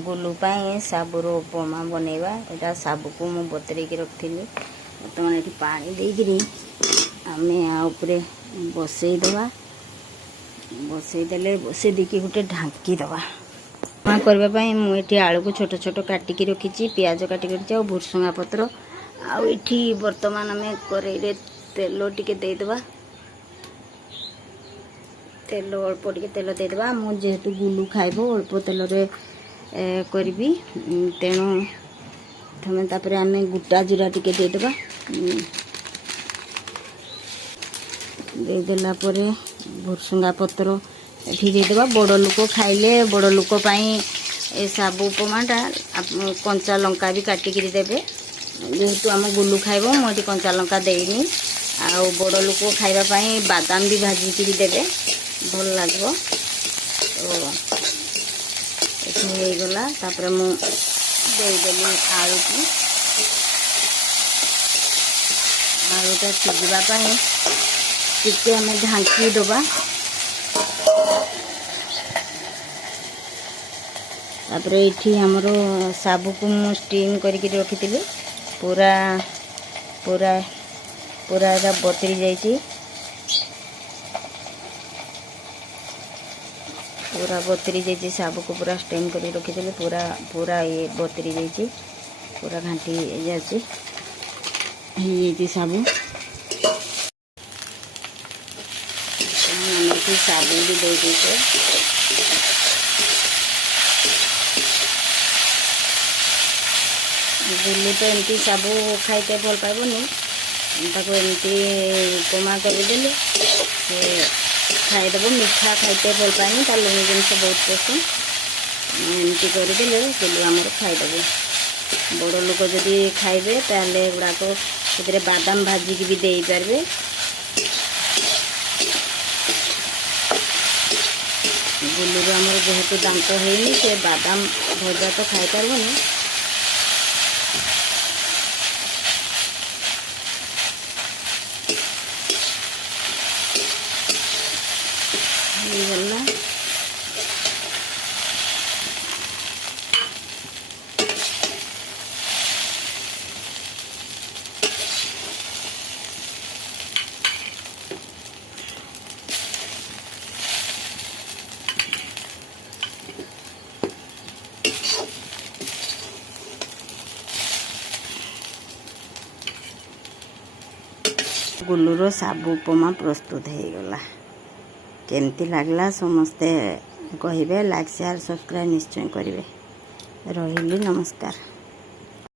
गुलू साबुर उपमा बनैबा एटा साबु को मु बतरे के रखी बर्तमान ये पानी देकरी आम आउे बसईदे बसईदे बसई देकी गोटे ढांकी दवा उपमा करने मुझे आलू को छोट छोट काटिकी रखी पियाज काटिक रखी भुर्संगा पत्र आठी बर्तमान आम कड़े तेल टिके देदेबा तेल अल्प टिके तेल देदेबा मु जेहेतु गुलू खाइब अल्प तेल करी तेणु प्रथम तापर आम गोटा जीरा टिके देदेबा देदेला परे भुर्संगा पत्र ये देदेबा बड़ लोक खाइले बड़ लोक ए साबु उपमाटा कंचा लंका भी काटिक देवे जेहेतु आम गुलू खाइब मुझे कंचा लंका देनी आ बड़ लोक खाइबापी बादाम भी भाजिकी देवे भल लगे तो ये गला तापर मुदेली आलू की आलूटा सिझापी टिके आम ढांकी दबा तापर ये आमर साबु को मु स्टीम करके रखी पूरा पूरा पूरा बतरी जाइए पूरा बतरी जाइए साबु को पूरा स्टीम कर रखी पूरा पूरा ये बतरी जाइए पूरा घाटी जाइए साबु साबु भी दे दीजिए गुलू तो एमती साबु खाइते भल पाइबनी एमती उपमा करदेले से खाईदेव मीठा खाइते भल पाएनि तार लुणी जिनस बहुत पसंद एमती करदेले गुलू आमर खाईदेव बड़ लोक जदि खाइबे ताले गुड़ाक से बादाम भाजिकी भी दे पारे गुलूर आमर जेहेतु दांत होनी से बादाम भजा तो खाई पारबनी गला गुलूर साबु उपमा प्रस्तुत हो गला केमती लगला समस्ते कहे लाइक शेयर सब्सक्राइब निश्चय करेंगे रही नमस्कार।